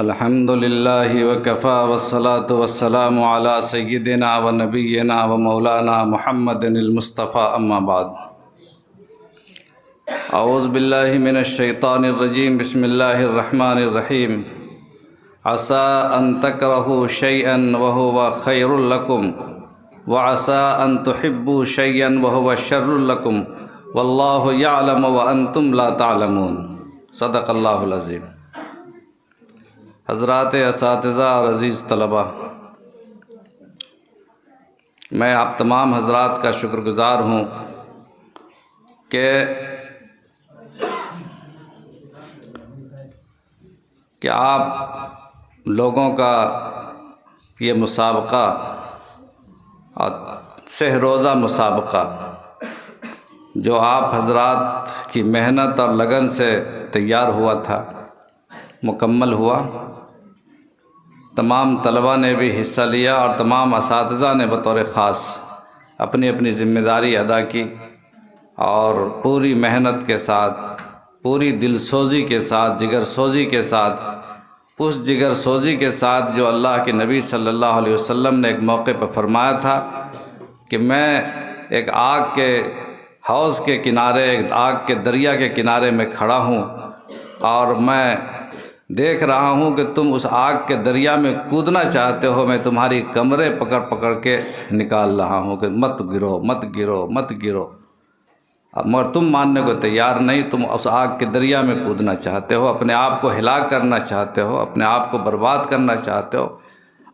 الحمد للہ وکفی والصلاة والسلام علی سیدنا و نبینا و مولانا محمد المصطفیٰ اما بعد اعوذ باللہ من الشیطان الرجیم بسم اللہ الرحمن الرحیم عسیٰ ان تکرہوا شیئا وہو خیر لکم وعسیٰ ان تحبوا شیئا وہو شر لکم واللہ یعلم وانتم لا تعلمون صدق اللہ العظیم۔ حضرات اساتذہ اور عزیز طلبہ، میں آپ تمام حضرات کا شکر گزار ہوں کہ آپ لوگوں کا یہ مسابقہ اور سہ روزہ مسابقہ جو آپ حضرات کی محنت اور لگن سے تیار ہوا تھا، مکمل ہوا۔ تمام طلباء نے بھی حصہ لیا اور تمام اساتذہ نے بطور خاص اپنی اپنی ذمہ داری ادا کی اور پوری محنت کے ساتھ، پوری دل سوزی کے ساتھ، جگر سوزی کے ساتھ، اس جگر سوزی کے ساتھ جو اللہ کے نبی صلی اللہ علیہ وسلم نے ایک موقع پر فرمایا تھا کہ میں ایک آگ کے حوض کے کنارے، ایک آگ کے دریا کے کنارے میں کھڑا ہوں اور میں دیکھ رہا ہوں کہ تم اس آگ کے دریا میں کودنا چاہتے ہو، میں تمہاری کمریں پکڑ پکڑ کے نکال رہا ہوں کہ مت گرو مت گرو مت گرو، مگر تم ماننے کو تیار نہیں، تم اس آگ کے دریا میں کودنا چاہتے ہو، اپنے آپ کو ہلاک کرنا چاہتے ہو، اپنے آپ کو برباد کرنا چاہتے ہو،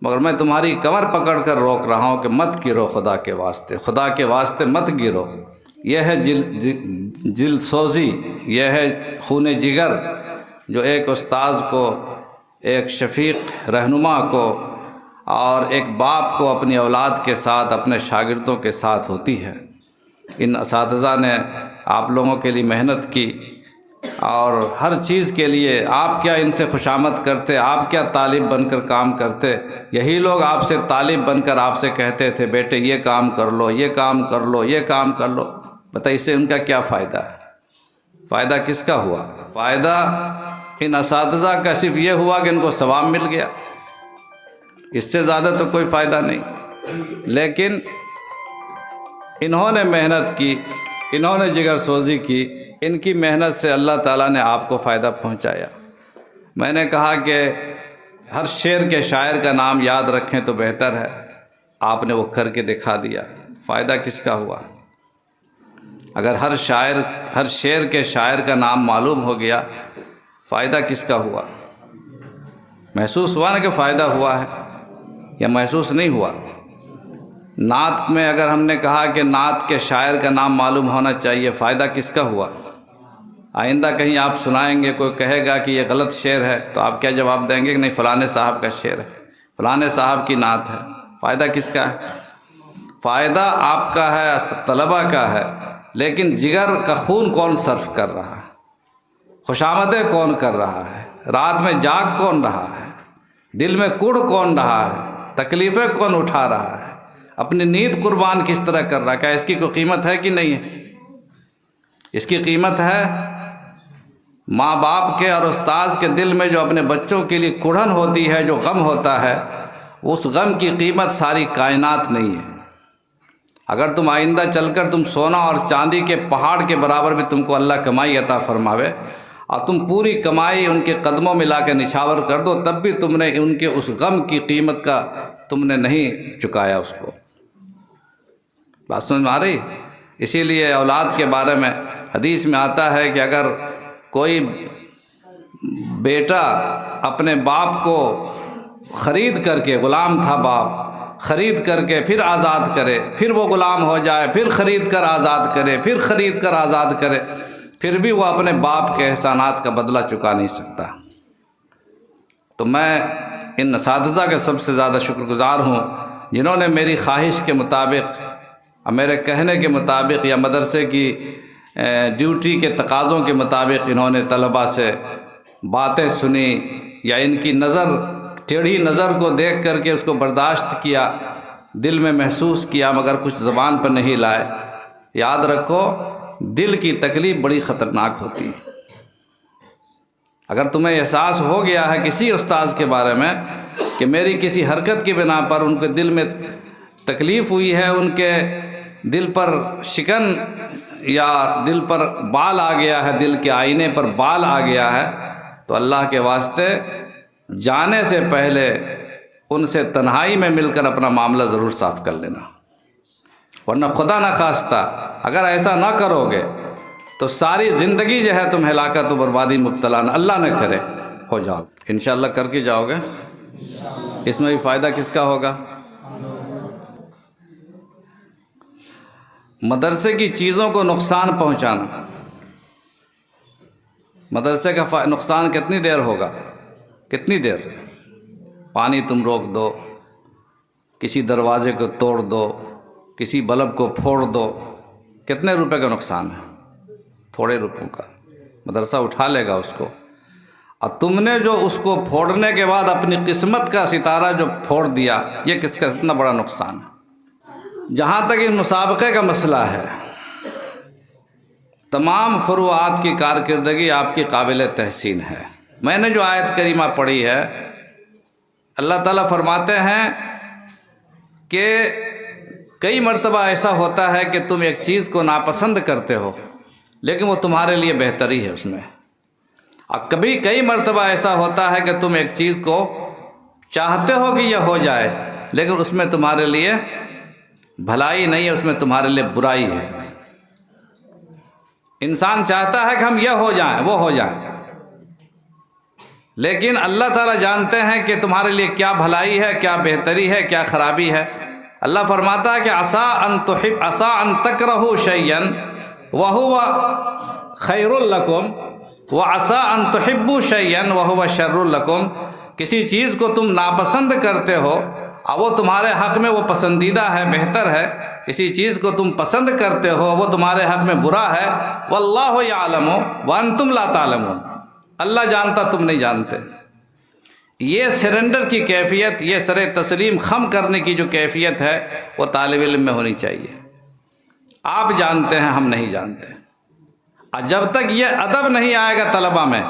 مگر میں تمہاری کمر پکڑ کر روک رہا ہوں کہ مت گرو، خدا کے واسطے، خدا کے واسطے مت گرو۔ یہ ہے جل سوزی، یہ ہے خون جگر جو ایک استاذ کو، ایک شفیق رہنما کو اور ایک باپ کو اپنی اولاد کے ساتھ، اپنے شاگردوں کے ساتھ ہوتی ہے۔ ان اساتذہ نے آپ لوگوں کے لیے محنت کی اور ہر چیز کے لیے آپ کیا ان سے خوشامد کرتے، آپ کیا طالب بن کر کام کرتے، یہی لوگ آپ سے طالب بن کر آپ سے کہتے تھے بیٹے یہ کام کر لو، یہ کام کر لو، یہ کام کر لو۔ بتائیے اس سے ان کا کیا فائدہ ہے؟ فائدہ کس کا ہوا؟ فائدہ ان اساتذہ کا صرف یہ ہوا کہ ان کو ثواب مل گیا، اس سے زیادہ تو کوئی فائدہ نہیں۔ لیکن انہوں نے محنت کی، انہوں نے جگر سوزی کی، ان کی محنت سے اللہ تعالیٰ نے آپ کو فائدہ پہنچایا۔ میں نے کہا کہ ہر شعر کے شاعر کا نام یاد رکھیں تو بہتر ہے، آپ نے وہ کر کے دکھا دیا۔ فائدہ کس کا ہوا؟ اگر ہر شعر کے شاعر کا نام معلوم ہو گیا، فائدہ کس کا ہوا؟ محسوس ہوا نا کہ فائدہ ہوا ہے، یا محسوس نہیں ہوا؟ نعت میں اگر ہم نے کہا کہ نعت کے شاعر کا نام معلوم ہونا چاہیے، فائدہ کس کا ہوا؟ آئندہ کہیں آپ سنائیں گے، کوئی کہے گا کہ یہ غلط شعر ہے، تو آپ کیا جواب دیں گے کہ نہیں فلانے صاحب کا شعر ہے، فلانے صاحب کی نعت ہے؟ فائدہ کس کا ہے؟ فائدہ آپ کا ہے، طلبہ کا ہے، لیکن جگر کا خون کون صرف کر رہا ہے؟ خوشامدیں کون کر رہا ہے؟ رات میں جاگ کون رہا ہے؟ دل میں کڑ کون رہا ہے؟ تکلیفیں کون اٹھا رہا ہے؟ اپنی نیند قربان کس طرح کر رہا ہے؟ کیا اس کی کوئی قیمت ہے کہ نہیں ہے؟ اس کی قیمت ہے۔ ماں باپ کے اور استاذ کے دل میں جو اپنے بچوں کے لیے کڑھن ہوتی ہے، جو غم ہوتا ہے، اس غم کی قیمت ساری کائنات نہیں ہے۔ اگر تم آئندہ چل کر تم سونا اور چاندی کے پہاڑ کے برابر بھی تم کو اللہ کمائی عطا فرماوے اور تم پوری کمائی ان کے قدموں میں لا کے نچھاور کر دو، تب بھی تم نے ان کے اس غم کی قیمت کا تم نے نہیں چکایا اس کو۔ بات سمجھ میں آ رہی؟ اسی لیے اولاد کے بارے میں حدیث میں آتا ہے کہ اگر کوئی بیٹا اپنے باپ کو خرید کر کے، غلام تھا باپ، خرید کر کے پھر آزاد کرے، پھر وہ غلام ہو جائے، پھر خرید کر آزاد کرے، پھر خرید کر آزاد کرے، پھر بھی وہ اپنے باپ کے احسانات کا بدلہ چکا نہیں سکتا۔ تو میں ان اساتذہ کا سب سے زیادہ شکر گزار ہوں جنہوں نے میری خواہش کے مطابق، میرے کہنے کے مطابق، یا مدرسے کی ڈیوٹی کے تقاضوں کے مطابق انہوں نے طلباء سے باتیں سنی، یا ان کی ٹیڑھی نظر کو دیکھ کر کے اس کو برداشت کیا، دل میں محسوس کیا، مگر کچھ زبان پر نہیں لائے۔ یاد رکھو دل کی تکلیف بڑی خطرناک ہوتی ہے۔ اگر تمہیں احساس ہو گیا ہے کسی استاذ کے بارے میں کہ میری کسی حرکت کی بنا پر ان کے دل میں تکلیف ہوئی ہے، ان کے دل پر شکن یا دل پر بال آ گیا ہے، دل کے آئینے پر بال آ گیا ہے، تو اللہ کے واسطے جانے سے پہلے ان سے تنہائی میں مل کر اپنا معاملہ ضرور صاف کر لینا، ورنہ خدا نہ خواستہ اگر ایسا نہ کرو گے تو ساری زندگی جو ہے تم ہلاکت و بربادی مبتلا نہ اللہ نہ کرے ہو جاؤ۔ انشاءاللہ کر کے جاؤ گے، اس میں بھی فائدہ کس کا ہوگا؟ مدرسے کی چیزوں کو نقصان پہنچانا، مدرسے کا نقصان کتنی دیر ہوگا؟ کتنی دیر؟ پانی تم روک دو، کسی دروازے کو توڑ دو، کسی بلب کو پھوڑ دو، کتنے روپے کا نقصان ہے؟ تھوڑے روپوں کا، مدرسہ اٹھا لے گا اس کو، اور تم نے جو اس کو پھوڑنے کے بعد اپنی قسمت کا ستارہ جو پھوڑ دیا، یہ کس کا اتنا بڑا نقصان ہے۔ جہاں تک اس مسابقے کا مسئلہ ہے، تمام فروعات کی کارکردگی آپ کی قابل تحسین ہے۔ میں نے جو آیت کریمہ پڑھی ہے، اللہ تعالیٰ فرماتے ہیں کہ کئی مرتبہ ایسا ہوتا ہے کہ تم ایک چیز کو ناپسند کرتے ہو لیکن وہ تمہارے لیے بہتری ہے اس میں، اور کبھی کئی مرتبہ ایسا ہوتا ہے کہ تم ایک چیز کو چاہتے ہو کہ یہ ہو جائے لیکن اس میں تمہارے لیے بھلائی نہیں ہے، اس میں تمہارے لیے برائی ہے۔ انسان چاہتا ہے کہ ہم یہ ہو جائیں وہ ہو جائیں، لیکن اللہ تعالیٰ جانتے ہیں کہ تمہارے لیے کیا بھلائی ہے، کیا بہتری ہے، کیا خرابی ہے۔ اللہ فرماتا ہے کہ عسیٰ ان تکرہوا شیئا وہو خیر لکم وعسیٰ ان تحبوا شیئا وہو شر لکم، کسی چیز کو تم ناپسند کرتے ہو اور وہ تمہارے حق میں وہ پسندیدہ ہے، بہتر ہے، کسی چیز کو تم پسند کرتے ہو وہ تمہارے حق میں برا ہے، واللہ یعلم وانتم لا تعلمون، اللہ جانتا تم نہیں جانتے۔ یہ سرنڈر کی کیفیت، یہ سر تسلیم خم کرنے کی جو کیفیت ہے وہ طالب علم میں ہونی چاہیے۔ آپ جانتے ہیں، ہم نہیں جانتے، اور جب تک یہ ادب نہیں آئے گا طلبہ میں،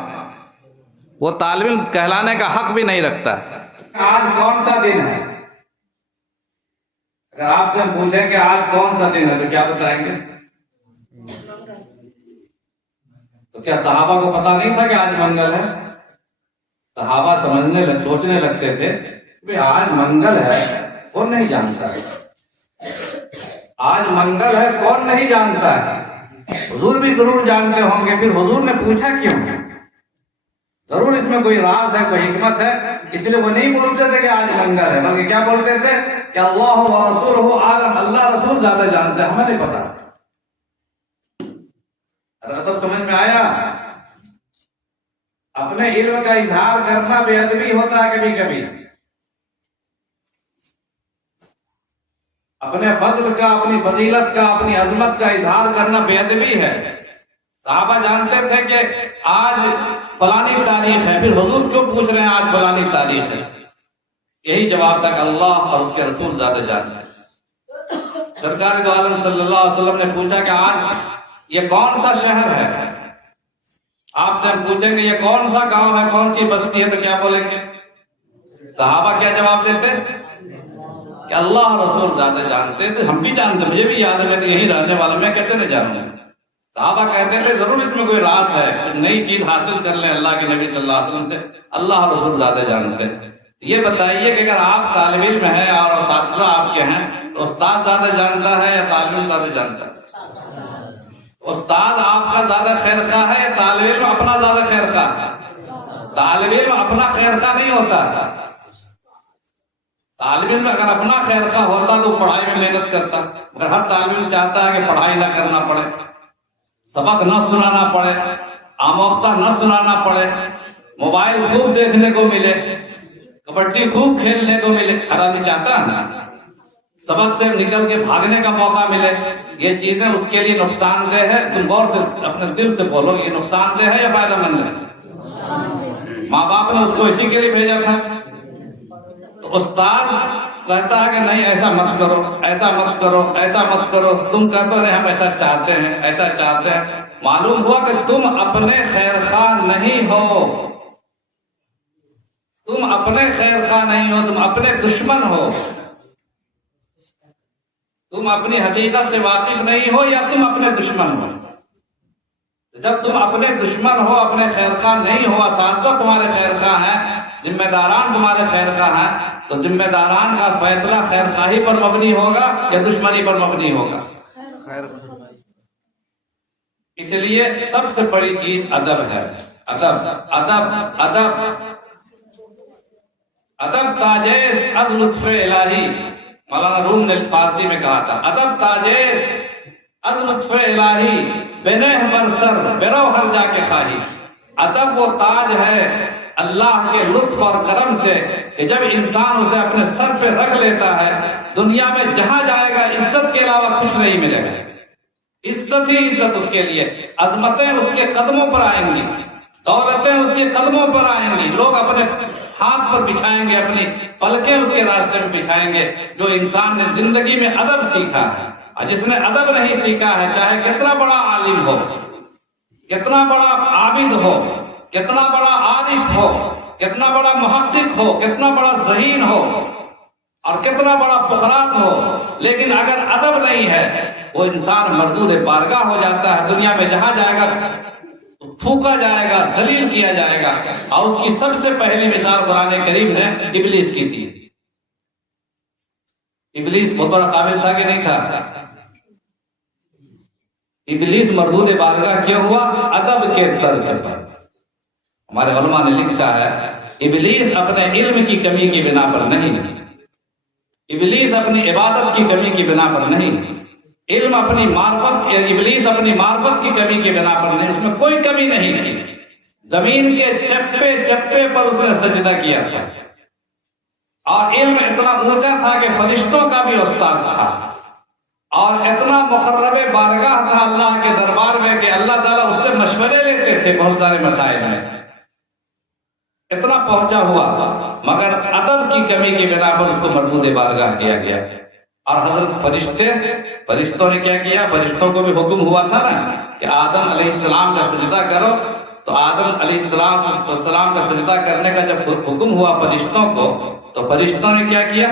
وہ طالب علم کہلانے کا حق بھی نہیں رکھتا۔ آج کون سا دن ہے؟ اگر آپ سے ہم پوچھیں کہ آج کون سا دن ہے تو کیا بتائیں گے؟ تو کیا صحابہ کو پتا نہیں تھا کہ آج منگل ہے؟ صحابہ سوچنے لگتے تھے کہ آج منگل ہے، کون نہیں جانتا ہے؟ آج منگل ہے، کون نہیں جانتا ہے؟ حضور بھی ضرور جانتے ہوں گے، پھر حضور نے پوچھا کیوں؟ ضرور اس میں کوئی راز ہے، کوئی حکمت ہے، اس لیے وہ نہیں بولتے تھے کہ آج منگل ہے، بلکہ کیا بولتے تھے کہ اللہ و رسولہ عالم، اللہ رسول زیادہ جانتے ہیں، ہمیں نہیں پتا۔ مطلب سمجھ میں آیا؟ اپنے علم کا اظہار کرنا بے ادبی ہوتا ہے کبھی کبھی، اپنے فضل کا، اپنی فضیلت کا، اپنی عظمت کا اظہار کرنا بے ادبی ہے۔ صحابہ جانتے تھے کہ آج فلانی تاریخ ہے، پھر حضور کیوں پوچھ رہے ہیں آج فلانی تاریخ ہے؟ یہی جواب تھا کہ اللہ اور اس کے رسول زیادہ جانتے ہیں۔ سرکار دو عالم صلی اللہ علیہ وسلم نے پوچھا کہ آج یہ کون سا شہر ہے؟ آپ سے ہم پوچھیں گے یہ کون سا گاؤں ہے، کون سی بستی ہے، تو کیا بولیں گے؟ صحابہ کیا جواب دیتے کہ اللہ رسول زیادہ جانتے تھے، ہم بھی جانتے، مجھے بھی یاد ہے، میں تو یہی رہنے والا، میں کیسے نہ جانوں؟ صحابہ کہتے تھے ضرور اس میں کوئی راز ہے، کچھ نئی چیز حاصل کر لیں اللہ کے نبی صلی اللہ علیہ وسلم سے، اللہ رسول زیادہ جانتے ہیں۔ یہ بتائیے کہ اگر آپ طالب علم ہیں اور اساتذہ آپ کے ہیں تو استاد زیادہ جانتا ہے یا طالب علم زیادہ جانتا ہے؟ استاد آپ کا زیادہ خیر خواہ ہے یا طالب علم اپنا زیادہ خیر خواہ ہے؟ طالب علم اپنا خیر خواہ نہیں ہوتا۔ طالب علم اگر اپنا خیر خواہ ہوتا تو پڑھائی میں محنت کرتا، مگر ہر طالب علم چاہتا ہے کہ پڑھائی نہ کرنا پڑے، سبق نہ سنانا پڑے، آموختہ نہ سنانا پڑے، موبائل خوب دیکھنے کو ملے، کبڈی خوب کھیلنے کو ملے، ہر آدمی چاہتا ہے نا، سبق سے نکل کے بھاگنے کا موقع ملے۔ یہ چیزیں اس کے لیے نقصان دہ ہے۔ تم غور سے اپنے دل سے بولو، یہ نقصان دہ ہے یا فائدہ مند ہے؟ ماں باپ نے اس کو اسی کے لیے بھیجا تھا، تو استاد کہتا ہے کہ نہیں ایسا مت کرو، ایسا مت کرو، ایسا مت کرو، تم کہتے رہے ہم ایسا چاہتے ہیں، ایسا چاہتے ہیں، معلوم ہوا کہ تم اپنے خیر خواہ نہیں ہو، تم اپنے خیر خواہ نہیں ہو، تم اپنے دشمن ہو، تم اپنی حقیقت سے واقف نہیں ہو یا تم اپنے دشمن ہو۔ جب تم اپنے دشمن ہو، اپنے خیر خواہ نہیں ہو، اساتذہ تمہارے خیر خواہ ہیں، ذمہ داران تمہارے خیر خواہ ہیں، تو ذمہ داران کا فیصلہ خیر خواہی پر مبنی ہوگا یا دشمنی پر مبنی ہوگا؟ اس لیے سب سے بڑی چیز ادب ہے۔ ادب ادب ادب ادب تاجیس از لطف الہی، مولانا روم نے فارسی میں کہا تھا، ادب تاجیس از لطف الہی، بنہ برسر برو ہر جا کے خواہی۔ ادب وہ تاج ہے اللہ کے لطف اور کرم سے کہ جب انسان اسے اپنے سر پہ رکھ لیتا ہے، دنیا میں جہاں جائے گا عزت کے علاوہ کچھ نہیں ملے گا، عزت ہی عزت اس کے لیے، عظمتیں اس کے قدموں پر آئیں گی، دولتیں اس کے قدموں پر آئیں گی، لوگ اپنے ہاتھ پر بچھائیں گے، اپنی پلکیں اس کے راستے میں بچھائیں گے۔ جو انسان نے زندگی میں ادب سیکھا ہے اور جس نے ادب نہیں سیکھا ہے، چاہے کتنا بڑا عالم ہو، کتنا بڑا عابد ہو، کتنا بڑا عارف ہو، کتنا بڑا محقق ہو، کتنا بڑا ذہین ہو اور کتنا بڑا بخرات ہو، لیکن اگر ادب نہیں ہے وہ انسان مردود بارگاہ ہو جاتا ہے، دنیا میں جہاں جائے گا تھوکا جائے گا، ذلیل کیا جائے گا۔ اور اس کی سب سے پہلی مثال قرآن کریم نے ابلیس کی تھی۔ ابلیس بہت بڑا قابل تھا کہ نہیں تھا؟ ابلیس مردود بارگاہ کیوں ہوا؟ ادب کے ترک پر۔ ہمارے علماء نے لکھا ہے ابلیس اپنے علم کی کمی کی بنا پر نہیں، ابلیس اپنی عبادت کی کمی کی بنا پر نہیں، علم اپنی معرفت، ابلیس اپنی معرفت کی کمی کی بنا پر نہیں، اس میں کوئی کمی نہیں تھی۔ زمین کے چپے چپے پر اس نے سجدہ کیا تھا اور علم اتنا اونچا تھا کہ فرشتوں کا بھی استاد تھا اور اتنا مقرب بارگاہ تھا اللہ کے دربار میں کہ اللہ تعالیٰ اس سے مشورے لیتے تھے بہت سارے مسائل میں، اتنا پہنچا ہوا، مگر ادب کی کمی کی بنا پر اس کو مردود بارگاہ کیا گیا۔ اور حضرت فرشتوں نے کیا کیا؟ فرشتوں کو بھی حکم ہوا تھا نا کہ آدم علیہ السلام کا سجدہ کرو، تو آدم علیہ السلام کا سجدہ کرنے کا جب حکم ہوا فرشتوں کو، تو فرشتوں نے کیا کیا؟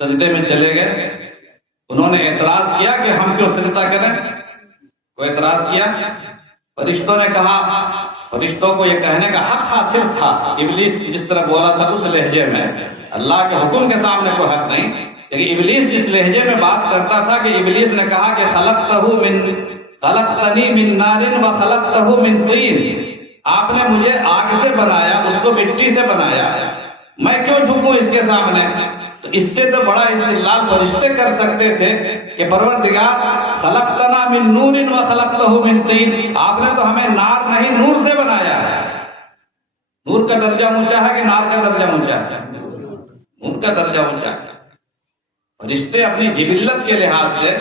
سجدے میں چلے گئے۔ انہوں نے اعتراض کیا کہ ہم کیوں سجدہ کریں؟ کوئی اعتراض کیا؟ فرشتوں نے کہا، فرشتوں کو یہ کہنے کا حق حاصل تھا، ابلیس جس طرح بولا تھا اس لہجے میں، اللہ کے حکم کے سامنے کوئی حق نہیں، لیکن ابلیس جس لہجے میں بات کرتا تھا کہ ابلیس نے کہا کہ خلقتنی من نار و خلقتہ من طین، آپ نے مجھے آگ سے بنایا، اس کو مٹی سے بنایا، میں کیوں جھکوں اس کے سامنے؟ تو اس سے تو بڑا استدلال فرشتے کر سکتے تھے کہ پروردگار خلقتنا من نور و خلقتہ من طین، آپ نے تو ہمیں نار نہیں نور سے بنایا ہے۔ نور کا درجہ اونچا ہے کہ نار کا درجہ اونچا ہے؟ نور کا درجہ اونچا ہے۔ فرشتے اپنی جبلت کے لحاظ سے،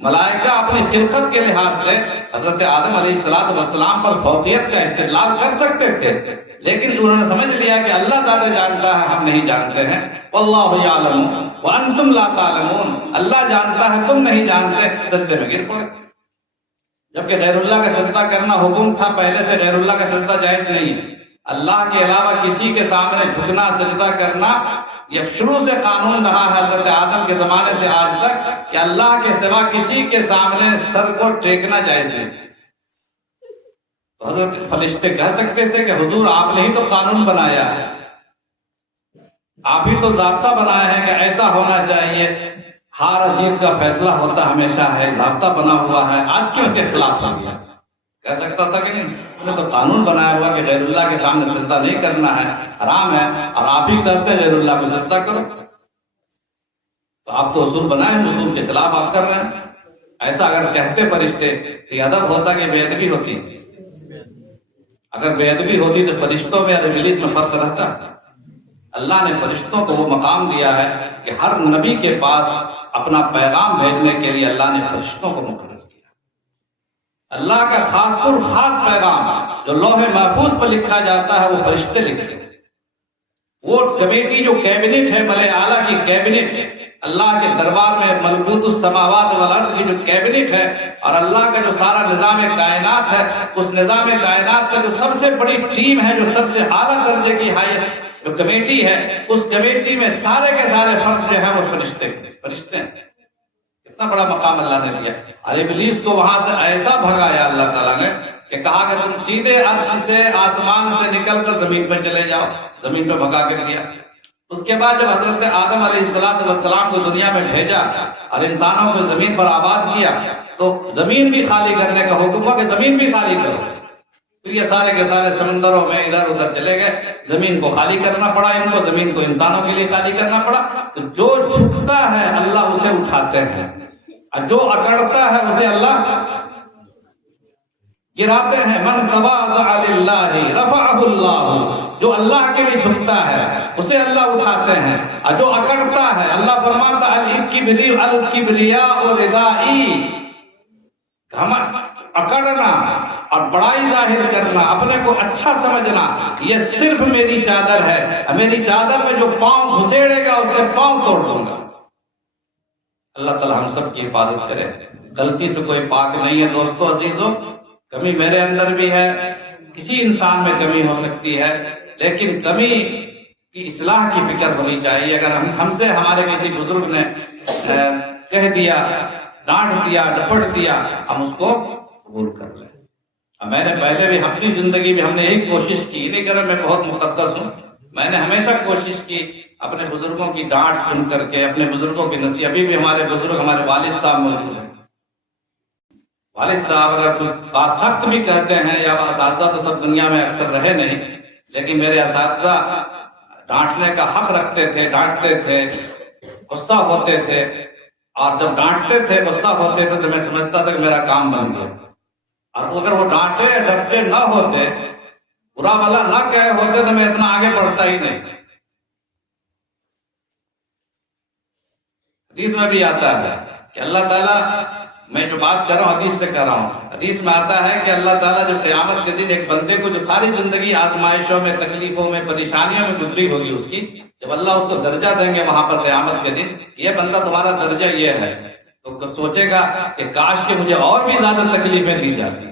ملائکہ اپنی خلقت کے لحاظ سے حضرت آدم علیہ السلام پر فوقیت کا استدلال کر سکتے تھے، لیکن انہوں نے سمجھ لیا کہ اللہ زیادہ جانتا ہے، ہم نہیں جانتے ہیں۔ واللہ یعلم وانتم لا تعلمون، اللہ جانتا ہے تم نہیں جانتے، سجدے میں گر پڑے۔ جبکہ غیر اللہ کا سجدہ کرنا حکم تھا، پہلے سے غیر اللہ کا سجدہ جائز نہیں ہے۔ اللہ کے علاوہ کسی کے سامنے جھکنا، سجدہ کرنا یہ شروع سے قانون رہا ہے حضرت آدم کے زمانے سے آج تک کہ اللہ کے سوا کسی کے سامنے سر کو ٹیکنا جائز نہیں۔ تو حضرت فرشتے کہہ سکتے تھے کہ حضور آپ نے ہی تو قانون بنایا ہے، آپ ہی تو ضابطہ بنایا ہے کہ ایسا ہونا چاہیے، ہار اور جیت کا فیصلہ ہوتا ہمیشہ ہے، ضابطہ بنا ہوا ہے، آج کیوں سے اختلاف ہو گیا؟ کہہ سکتا تھا کہ نہیں، انہوں نے تو قانون بنایا ہوا کہ غیر اللہ کے سامنے سجدہ نہیں کرنا ہے، حرام ہے، اور آپ ہی کہتے ہیں غیر اللہ کو سجدہ کرو، تو آپ تو اصول بنائے، اصول کے خلاف آپ کر رہے ہیں۔ ایسا اگر کہتے فرشتے کہ ادب ہوتا کہ بے ادبی ہوتی، اگر بے ادبی ہوتی تو فرشتوں میں اور ابلیس میں فرق رہتا۔ اللہ نے فرشتوں کو وہ مقام دیا ہے کہ ہر نبی کے پاس اپنا پیغام بھیجنے کے لیے اللہ نے فرشتوں کو مقرر کیا۔ اللہ کا خاص پیغام جو لوح محفوظ پر لکھا جاتا ہے وہ فرشتے لکھتے ہیں۔ وہ کمیٹی جو کیبنٹ ہے ملائے اعلیٰ کی کیبنٹ، اللہ کے دربار میں ملکوت السماوات والارض کی جو کیبنٹ ہے اور اللہ کا جو سارا نظام کائنات ہے، اس نظام کائنات کا جو سب سے بڑی ٹیم ہے، جو سب سے اعلیٰ درجے کی ہائیسٹ جو کمیٹی ہے، اس کمیٹی میں سارے کے سارے فرد جو ہیں وہ فرشتے ہیں۔ کتنا بڑا مقام اللہ نے دیا۔ اور ابلیس کو وہاں سے ایسا بھگایا اللہ تعالیٰ نے کہ کہا کہ تم سیدھے عرش سے آسمان سے نکل کر زمین پہ چلے جاؤ، زمین پہ بھگا کر دیا۔ اس کے بعد جب حضرت آدم علیہ السلام کو دنیا میں بھیجا اور انسانوں کو زمین پر آباد کیا تو زمین بھی خالی کرنے کا حکم ہوا کہ زمین بھی خالی کرو۔ پھر یہ سارے کے سارے سمندروں میں ادھر ادھر چلے گئے، زمین کو خالی کرنا پڑا ان کو، زمین کو انسانوں کے لیے خالی کرنا پڑا۔ تو جو جھکتا ہے اللہ اسے اٹھاتے ہیں، اور جو اکڑتا ہے اسے اللہ گراتے ہیں۔ من تواضع للہ رفعہ اللہ، جو اللہ کے لیے جھکتا ہے اسے اللہ اٹھاتے ہیں، اور جو اکڑتا ہے اللہ فرماتا الکبریاء ردائی، اکڑنا اور بڑائی ظاہر کرنا، اپنے کو اچھا سمجھنا، یہ صرف میری چادر ہے، میری چادر میں جو پاؤں گھسیڑے گا اس کے پاؤں توڑ دوں گا۔ اللہ تعالی ہم سب کی حفاظت کرے۔ غلطی سے کوئی پاک نہیں ہے دوستو عزیزو، کمی میرے اندر بھی ہے، کسی انسان میں کمی ہو سکتی ہے، لیکن کمی کی اصلاح کی فکر ہونی چاہیے۔ اگر ہم سے ہمارے کسی بزرگ نے کہہ دیا، ڈانٹ دیا، ڈپٹ دیا، ہم اس کو قبول کر لیں۔ میں نے پہلے بھی اپنی زندگی میں ہم نے یہی کوشش کی، نہیں کہ میں بہت مقدس ہوں، میں نے ہمیشہ کوشش کی اپنے بزرگوں کی ڈانٹ سن کر کے، اپنے بزرگوں کی نصیحت۔ ابھی بھی ہمارے بزرگ، ہمارے والد صاحب موجود ہیں، والد صاحب اگر کچھ بات سخت بھی کہتے ہیں، یا اساتذہ تو سب دنیا میں اکثر رہے نہیں، لیکن میرے اساتذہ ڈانٹنے کا حق رکھتے تھے، ڈانٹتے تھے، غصہ ہوتے تھے، اور جب ڈانٹتے تھے، غصہ ہوتے تھے تو میں سمجھتا تھا کہ میرا کام بن گیا۔ اور اگر وہ ڈانٹے ڈپٹے نہ ہوتے، برا بھلا نہ کہے ہوتے تو میں اتنا آگے بڑھتا ہی نہیں۔ حدیث میں بھی آتا ہے کہ اللہ تعالیٰ، میں جو بات کر رہا ہوں حدیث سے کر رہا ہوں، حدیث میں آتا ہے کہ اللہ تعالیٰ جب قیامت کے دن ایک بندے کو جو ساری زندگی آزمائشوں میں، تکلیفوں میں، پریشانیوں میں گزری ہوگی اس کی، جب اللہ اس کو درجہ دیں گے وہاں پر قیامت کے دن، یہ بندہ تمہارا درجہ یہ ہے، تو سوچے گا کہ کاش کہ مجھے اور بھی زیادہ تکلیفیں دی جاتی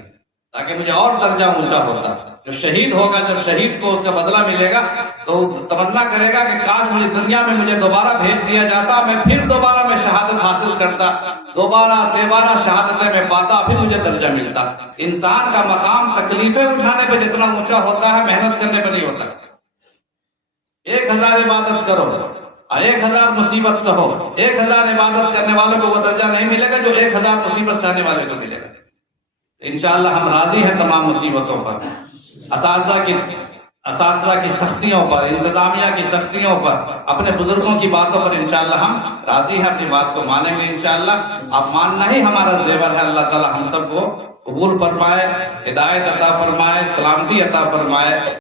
تاکہ مجھے اور درجہ اونچا ہوتا۔ جو شہید ہوگا، جب شہید کو اس کا بدلہ ملے گا تو تمنا کرے گا کہ کاش مجھے دنیا میں مجھے دوبارہ بھیج دیا جاتا، میں پھر دوبارہ میں شہادت حاصل کرتا، دوبارہ تیبارہ شہادتیں میں پاتا، پھر مجھے درجہ ملتا۔ انسان کا مقام تکلیفیں اٹھانے پہ جتنا اونچا ہوتا ہے، محنت کرنے پہ نہیں ہوتا۔ 1000 عبادت کرو اور 1000 مصیبت سہو، 1000 عبادت کرنے والوں کو وہ درجہ نہیں ملے گا جو 1000 مصیبت سہنے والے کو ملے گا۔ انشاءاللہ ہم راضی ہیں تمام مصیبتوں پر، اساتذہ کی سختیوں پر، انتظامیہ کی سختیوں پر، اپنے بزرگوں کی باتوں پر انشاءاللہ ہم راضی ہیں، اپنی بات کو مانیں گے انشاءاللہ۔ اب ماننا ہی ہمارا زیور ہے۔ اللہ تعالی ہم سب کو قبول فرمائے، ہدایت عطا فرمائے، سلامتی عطا فرمائے۔